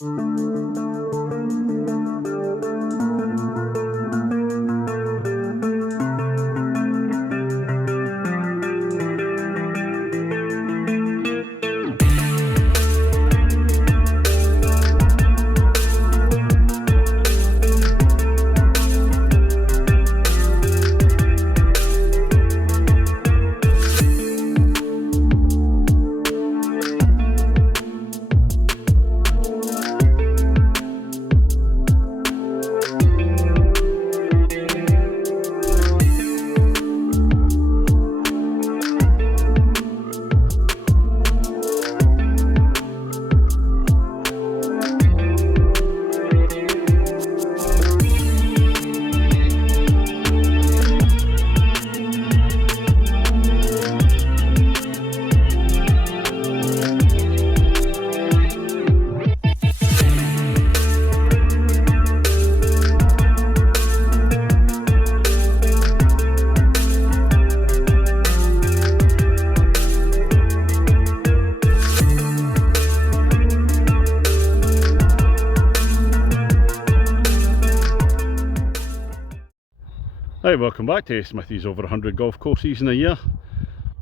Hi, welcome back to Smithy's over 100 golf courses in a year,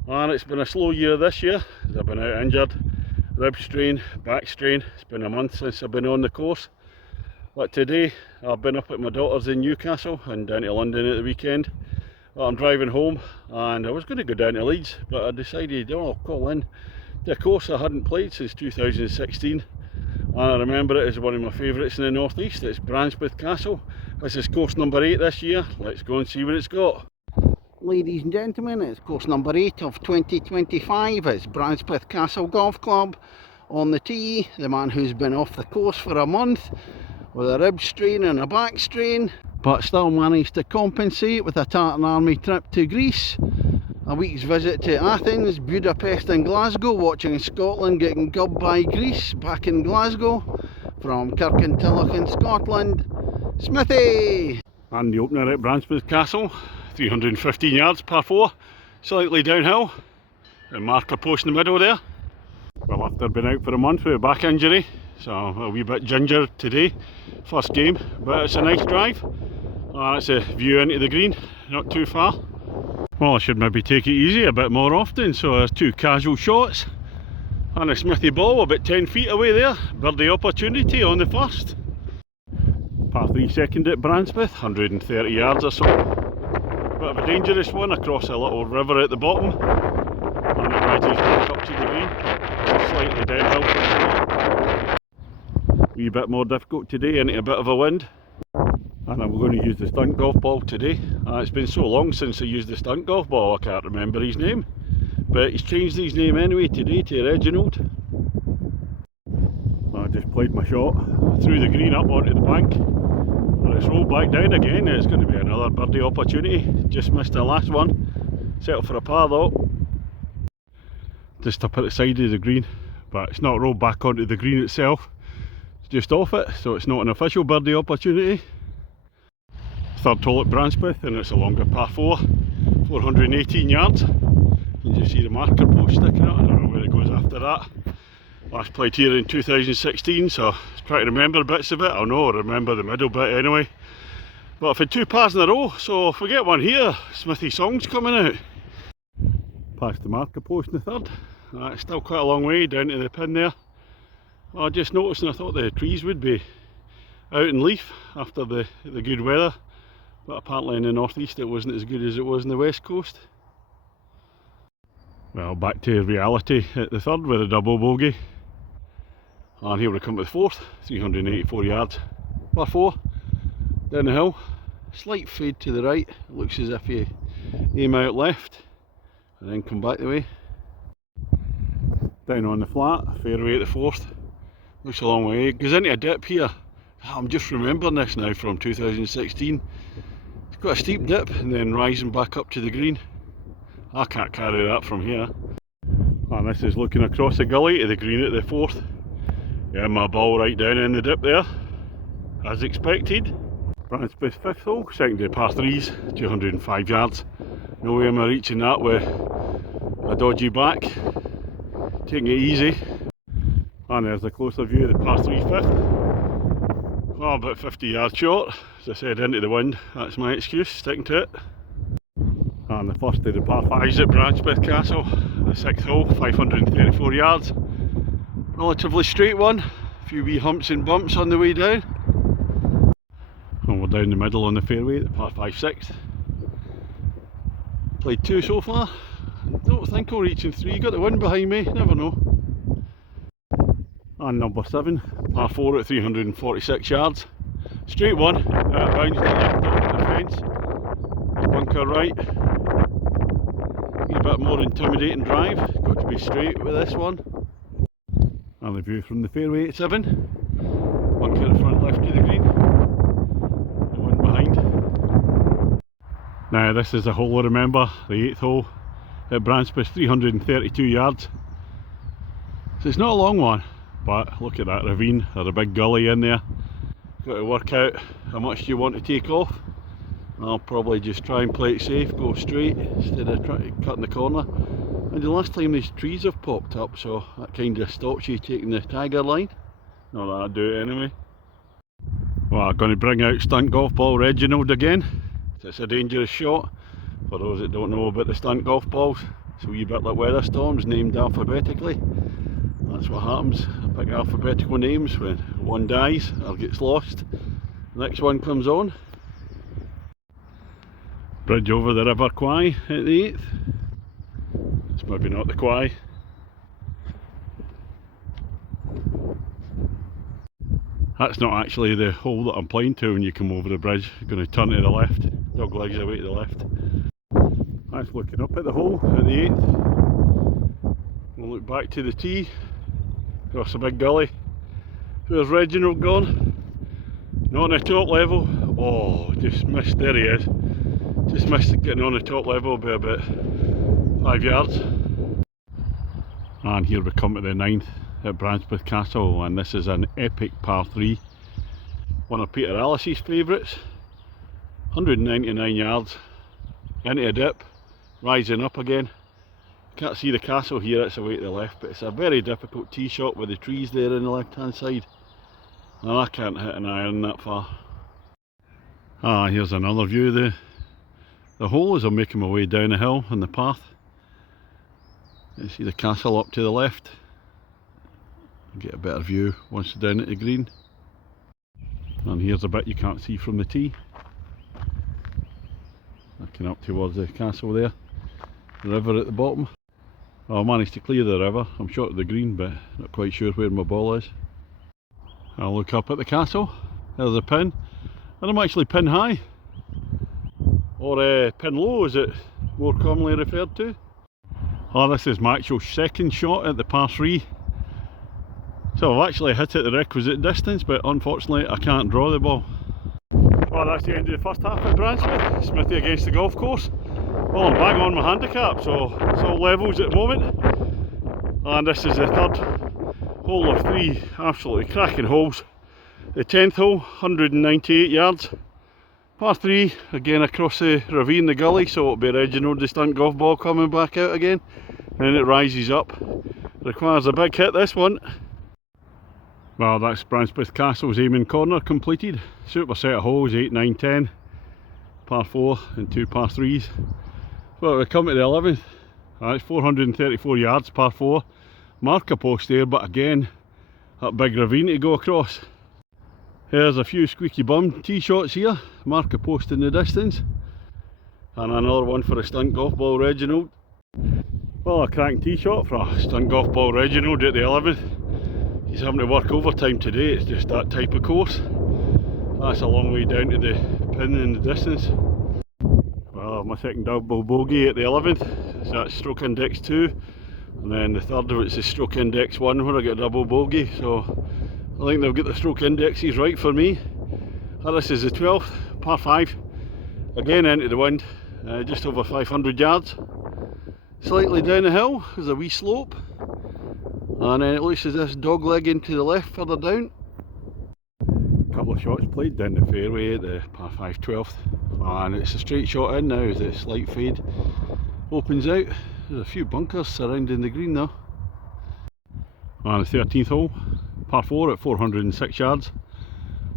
and it's been a slow year this year as I've been out injured, rib strain, back strain. It's been a month since I've been on the course, but today I've been up at my daughter's in Newcastle and down to London at the weekend. Well, I'm driving home and I was going to go down to Leeds, but I decided, oh, I'll call in to a course I hadn't played since 2016, and I remember it as one of my favourites in the northeast. It's Brancepeth Castle. This is course number 8 this year. Let's go and see what it's got. Ladies and gentlemen, it's course number 8 of 2025. It's Brancepeth Castle Golf Club. On the tee, the man who's been off the course for a month with a rib strain and a back strain, but still managed to compensate with a Tartan Army trip to Greece, a week's visit to Athens, Budapest and Glasgow, watching Scotland getting gubbed by Greece back in Glasgow. From Kirkintilloch in Scotland, Smithy! And the opener at Brancepeth Castle, 315 yards, par 4, slightly downhill, the marker post in the middle there. Well, after being out for a month with a back injury, so a wee bit ginger today, first game, but it's a nice drive, and it's a view into the green, not too far. Well, I should maybe take it easy a bit more often, so there's 2 casual shots, and a Smithy ball about 10 feet away there, birdie opportunity on the first. Par 3 second at Brancepeth, 130 yards or so. Bit of a dangerous one across a little river at the bottom, and it wedges back up to the green. It's slightly downhill from the top. Wee bit more difficult today, into a bit of a wind. And I'm going to use the stunt golf ball today. It's been so long since I used the stunt golf ball I can't remember his name. But he's changed his name anyway today to Reginald. I just played my shot through the green up onto the bank. But it's rolled back down again. It's going to be another birdie opportunity. Just missed the last one. Settled for a par though. Just up at the side of the green. But it's not rolled back onto the green itself. It's just off it, so it's not an official birdie opportunity. Third hole at Brancepeth, and it's a longer par 4, 418 yards. You just see the marker post sticking out. I don't know where it goes after that. Last played here in 2016, so I was trying to remember bits of it. I know I remember the middle bit anyway. But I've had 2 pars in a row, so if we get one here, Smithy Song's coming out. Past the marker post in the third. It's still quite a long way down to the pin there. Well, I just noticed, and I thought the trees would be out in leaf after the good weather. But apparently in the northeast it wasn't as good as it was in the west coast. Well, back to reality at the third with a double bogey. And here we come with the fourth, 384 yards, par 4, down the hill. Slight fade to the right, it looks as if you aim out left and then come back the way. Down on the flat, fairway at the fourth, looks a long way. It goes into a dip here. I'm just remembering this now from 2016. It's got a steep dip and then rising back up to the green. I can't carry that from here. And this is looking across the gully to the green at the fourth. Yeah, my ball right down in the dip there, as expected. Brancepeth 5th hole, secondary par 3s, 205 yards. No way am I reaching that with a dodgy back. Taking it easy. And there's a closer view of the par 3 fifth. Oh, about 50 yards short, as I said, into the wind. That's my excuse, sticking to it. And the first of the par 5s at Brancepeth Castle, the 6th hole, 534 yards. Relatively straight one, a few wee humps and bumps on the way down. And we're down the middle on the fairway, the par 5 6th. Played 2 so far. Don't think I'll reach in 3, got the wind behind me, never know. And number 7, par 4 at 346 yards. Straight one, bounds left over the fence. Bunker right. A bit more intimidating drive, got to be straight with this one. And the view from the fairway at 7. Bunker at front left to the green. The one behind. Now this is the hole I remember, the 8th hole at Brancepeth, 332 yards. So it's not a long one, but look at that ravine, there's a big gully in there. Got to work out how much do you want to take off. I'll probably just try and play it safe, go straight instead of cutting the corner. And the last time these trees have popped up, so that kind of stops you taking the tiger line. Not that I'd do it anyway. Well, I'm going to bring out stunt golf ball Reginald again. It's a dangerous shot. For those that don't know about the stunt golf balls, it's a wee bit like weather storms, named alphabetically. That's what happens. I pick alphabetical names when one dies or gets lost. The next one comes on. Bridge over the River Kwai at the 8th. It's maybe not the Kwai. That's not actually the hole that I'm playing to when you come over the bridge. You're going to turn to the left, dog legs away to the left. That's looking up at the hole at the 8th. We'll look back to the tee, across a big gully. Where's Reginald gone? Not on the top level. Oh, just missed, there he is. Just missed getting on the top level by about 5 yards. And here we come to the 9th at Brancepeth Castle, and this is an epic par 3. One of Peter Alice's favourites. 199 yards, into a dip, rising up again. Can't see the castle here, it's away to the left, but it's a very difficult tee shot with the trees there on the left hand side. And I can't hit an iron that far. Ah, here's another view of the hole as I'm making my way down the hill on the path. You see the castle up to the left. Get a better view once you're down at the green. And here's a bit you can't see from the tee. Looking up towards the castle there. The river at the bottom. Well, I managed to clear the river. I'm short of the green, but not quite sure where my ball is. I'll look up at the castle. There's a pin. And I'm actually pin high. Or pin low, as it more commonly referred to. Oh, this is my actual second shot at the par 3. So I've actually hit it the requisite distance, but unfortunately I can't draw the ball. Well, that's the end of the first half at Brancepeth. Smithy against the golf course. Well, I'm bang on my handicap, so it's all levels at the moment. And this is the 3rd hole of 3 absolutely cracking holes. The 10th hole, 198 yards. Par 3, again across the ravine, the gully, so it'll be Reginald the stunt golf ball coming back out again. Then it rises up. Requires a big hit, this one. Well, that's Brancepeth Castle's aiming corner completed. Super set of holes, 8, 9, 10. Par 4 and 2 par 3s. Well, we come to the 11th. It's 434 yards, par 4. Mark a post there, but again, that big ravine to go across. Here's a few squeaky bum tee shots here. Mark a post in the distance. And another one for a stunt golf ball Reginald. Well, a cracking tee shot for a stunt golf ball Reginald at the 11th. He's having to work overtime today, it's just that type of course. That's a long way down to the pin in the distance. Well, my second double bogey at the 11th, so that's stroke index 2. And then the third of it's the stroke index 1 where I get a double bogey. So I think they'll get the stroke indexes right for me. And this is the 12th, par 5. Again into the wind, just over 500 yards. Slightly down the hill, there's a wee slope. And then it looks as this dog leg into the left further down. A couple of shots played down the fairway at the par 5 12th. And it's a straight shot in now as the slight fade opens out. There's a few bunkers surrounding the green though. On the 13th hole, par 4 at 406 yards.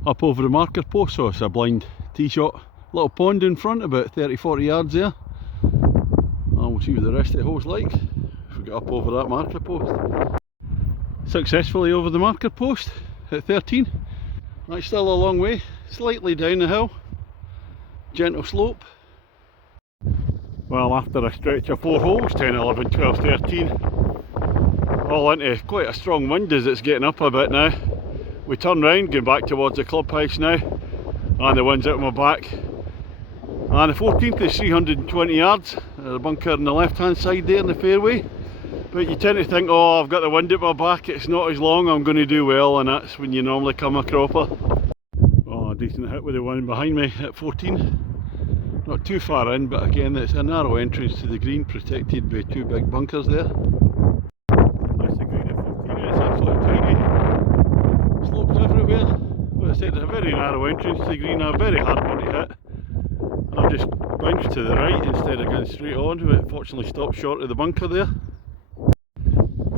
Up over the marker post, so it's a blind tee shot. Little pond in front, about 30-40 yards there. And we'll see what the rest of the hole's like if we get up over that marker post. Successfully over the marker post at 13. That's still a long way, slightly down the hill. Gentle slope. Well, after a stretch of 4 holes, 10, 11, 12, 13, all into quite a strong wind as it's getting up a bit now. We turn round, going back towards the clubhouse now, and the wind's out my back. And the 14th is 320 yards, the bunker on the left hand side there in the fairway. But you tend to think, oh, I've got the wind at my back, it's not as long, I'm going to do well, and that's when you normally come a cropper. Oh, a decent hit with the wind behind me at 14. Not too far in, but again it's a narrow entrance to the green, protected by 2 big bunkers there. That's the green at 14, it's absolutely tiny. Slopes everywhere. But I said it's a very narrow entrance to the green, a very hard one to hit. I've just bounced to the right instead of going straight on, but fortunately stopped short of the bunker there.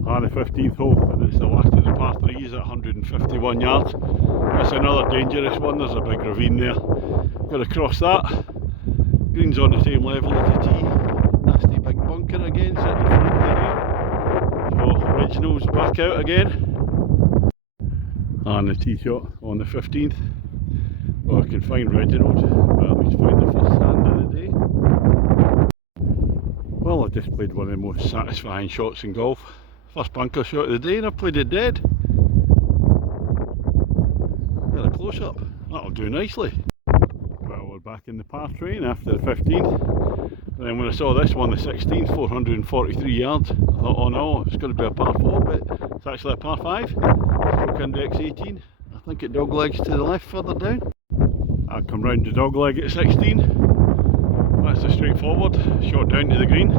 And the 15th hole, and it's the last of the par 3s at 151 yards. That's another dangerous one, there's a big ravine there. Got to cross that. Green's on the same level as the tee. Nasty big bunker again, sitting in front of the green. So Reginald's back out again. And the tee shot on the 15th. Well, I can find Reginald, but we find the first sand of the day. Well, I just played one of the most satisfying shots in golf. First bunker shot of the day, and I played it dead. Get a close up. That'll do nicely. Well, we're back in the par train after the 15th. And then when I saw this one, the 16th, 443 yards, I thought, oh no, it's going to be a par 4, but it's actually a par 5. Stroke index 18. I think it doglegs to the left further down. I come round the dogleg at 16. That's a straightforward shot down to the green.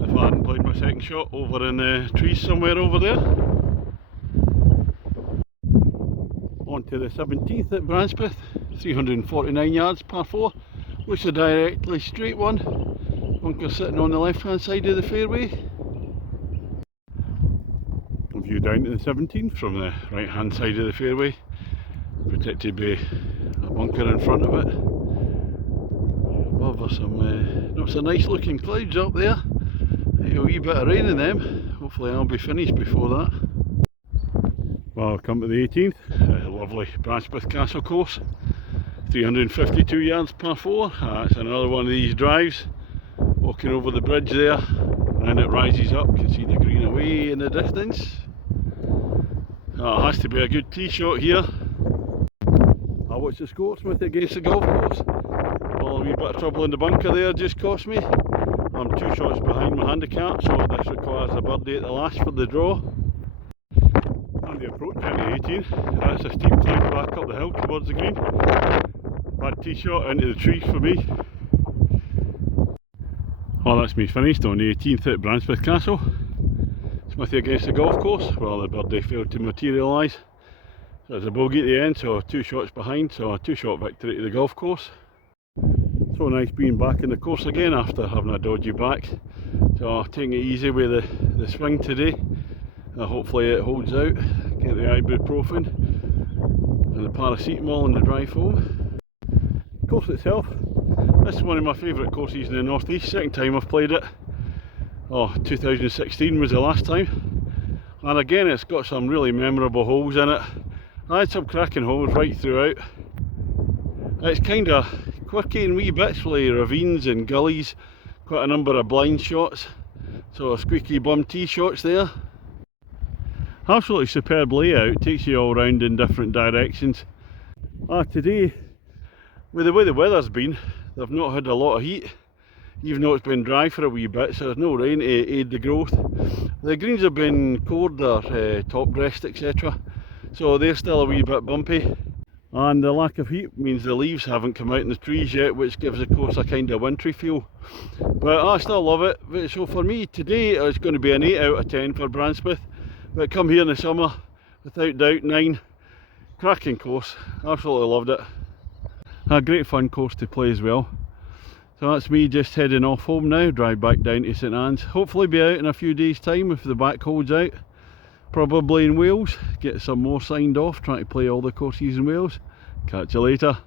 If I hadn't played my second shot over in the trees somewhere over there. On to the 17th at Brancepeth, 349 yards, par 4. Looks a directly straight one. Bunker sitting on the left hand side of the fairway. A view down to the 17th from the right hand side of the fairway. Protected by a bunker in front of it. Above us some not so nice looking clouds up there. A wee bit of rain in them. Hopefully I'll be finished before that. Well, I've come to the 18th, lovely Brancepeth Castle course, 352 yards par 4, that's another one of these drives, walking over the bridge there, and then it rises up, you can see the green away in the distance. Oh, it has to be a good tee shot here. I watched the score, Smithy against the golf course. Well, a wee bit of trouble in the bunker there just cost me. I'm 2 shots behind my handicap, so this requires a birdie at the last for the draw. And the approach into 18, that's a steep climb back up the hill towards the green. Bad tee shot into the trees for me. Oh, that's me finished on the 18th at Brancepeth Castle. Smithy against the golf course. Well, the birdie failed to materialise. So there's a bogey at the end, so 2 shots behind, so a 2-shot victory to the golf course. So nice being back in the course again after having a dodgy back. So taking it easy with the swing today. Hopefully it holds out. Get the ibuprofen and the paracetamol and the dry foam. Course itself, this is one of my favourite courses in the North East. Second time I've played it. Oh, 2016 was the last time. And again, it's got some really memorable holes in it. I had some cracking holes right throughout. It's kind of quirky in wee bits, like ravines and gullies, quite a number of blind shots, so squeaky bum tee shots there. Absolutely superb layout, takes you all round in different directions. Today, with the way the weather's been, they've not had a lot of heat, even though it's been dry for a wee bit, so there's no rain to aid the growth. The greens have been cored, they're top dressed, etc, so they're still a wee bit bumpy. And the lack of heat means the leaves haven't come out in the trees yet, which gives the course a kind of wintry feel. But I still love it. So for me today it's going to be an 8 out of 10 for Brancepeth. But come here in the summer, without doubt 9. Cracking course, absolutely loved it. A great fun course to play as well. So that's me just heading off home now, drive back down to St Anne's. Hopefully be out in a few days time if the back holds out. probably in Wales. Get some more signed off, trying to play all the courses in Wales. Catch you later.